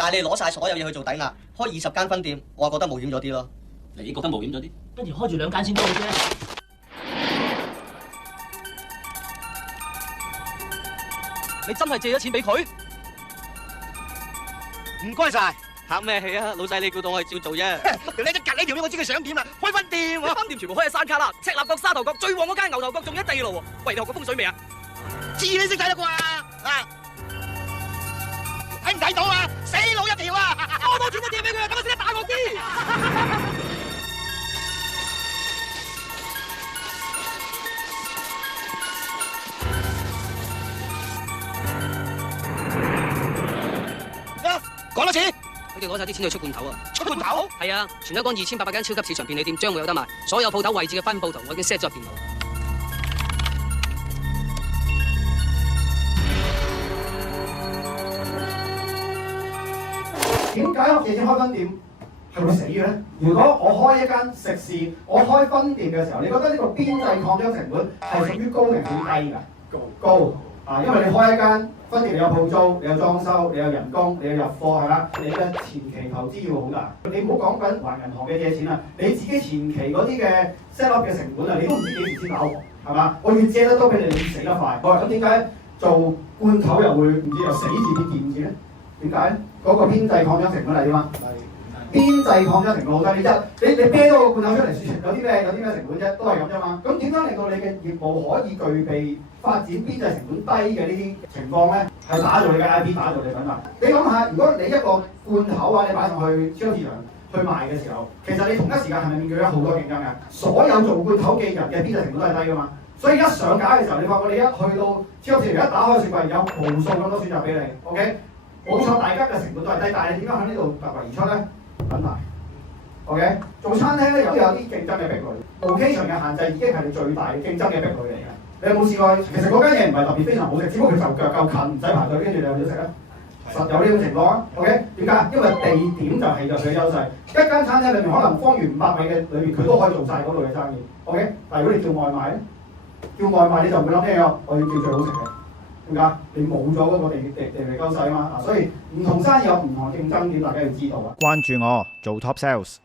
但係你攞晒所有嘢去做抵押，開20間分店，我覺得冒險咗啲咯。你覺得冒險咗啲？不如開住2間先都好啫。你真係借咗錢俾佢？唔該晒。客咩氣啊？老細你叫到我係照做啫。條靚仔隔呢條片，我知佢想點啦，開分店喎。分店全部開喺山卡啦，赤鱲角、沙頭角最旺嗰間牛頭角仲一地路喎。喂，你學過風水未啊？知你識睇啦啩？啊，睇唔睇到啊？死路一條啊！多錢都借俾佢，等我先打我啲。講多次，佢哋攞晒啲錢去出罐頭啊！出罐頭？係啊，全香港2800間超級市場便利店將會有得賣，所有鋪頭位置嘅分佈圖我已經 set 咗入電腦。點解我借錢開分店係會死嘅咧？如果我開一間食肆，我開分店嘅時候，你覺得呢個邊際擴張成本係屬於高定係低㗎？高啊！因為你開一間分店，你有鋪租，你有裝修，你有人工，你有入貨係嘛？你嘅前期投資要好大。你唔好講緊還銀行嘅借錢啊，你自己前期嗰啲嘅 set up 嘅成本啊，你都唔知幾時先飽係嘛？我越借得多俾你，你越死得快。好啦，咁點解做罐頭又會唔知由死字變掂字咧？點解咧？嗰個邊際擴張成本係點啊？邊際擴張成本好低，你啤多個罐頭出嚟，有啲咩成本啫？都係咁啫嘛。咁點解令到你嘅業務可以具備發展邊際成本低嘅呢啲情況咧？係打造你嘅 IP， 打造你品牌。你諗下，如果你一個罐頭啊，你擺上去超級市場去賣嘅時候，其實你同一時間係咪面對咗好多競爭嘅？所有做罐頭嘅人嘅邊際成本都係低噶嘛。所以一上架嘅時候，你發覺你一去到超級市場一打開雪櫃，有無數咁多選擇俾你。OK， 冇錯，大家嘅成本都係低，但係你點解喺呢度突圍而出咧？品牌。OK， 做餐廳咧有啲競爭嘅壁壘 ，location 嘅限制已經係你最大嘅競爭嘅壁壘嚟嘅。你有冇試過？其實嗰間嘢唔係特別非常好食，只不過佢就腳夠近，唔使排隊，跟住你有冇食咧？實有呢種情況啊。OK， 點解？因為地點就係佢嘅優勢。一間餐廳裏面可能方圓500米嘅裏面，佢都可以做晒嗰度嘅生意。OK， 但係如果你叫外賣咧，叫外賣你就唔會諗咩喎？我要叫最好食嘅。點解？你冇咗嗰個地理優勢啊嘛。所以唔同生意有唔同競爭點，大家要知道啊。關注我做 Top Sales。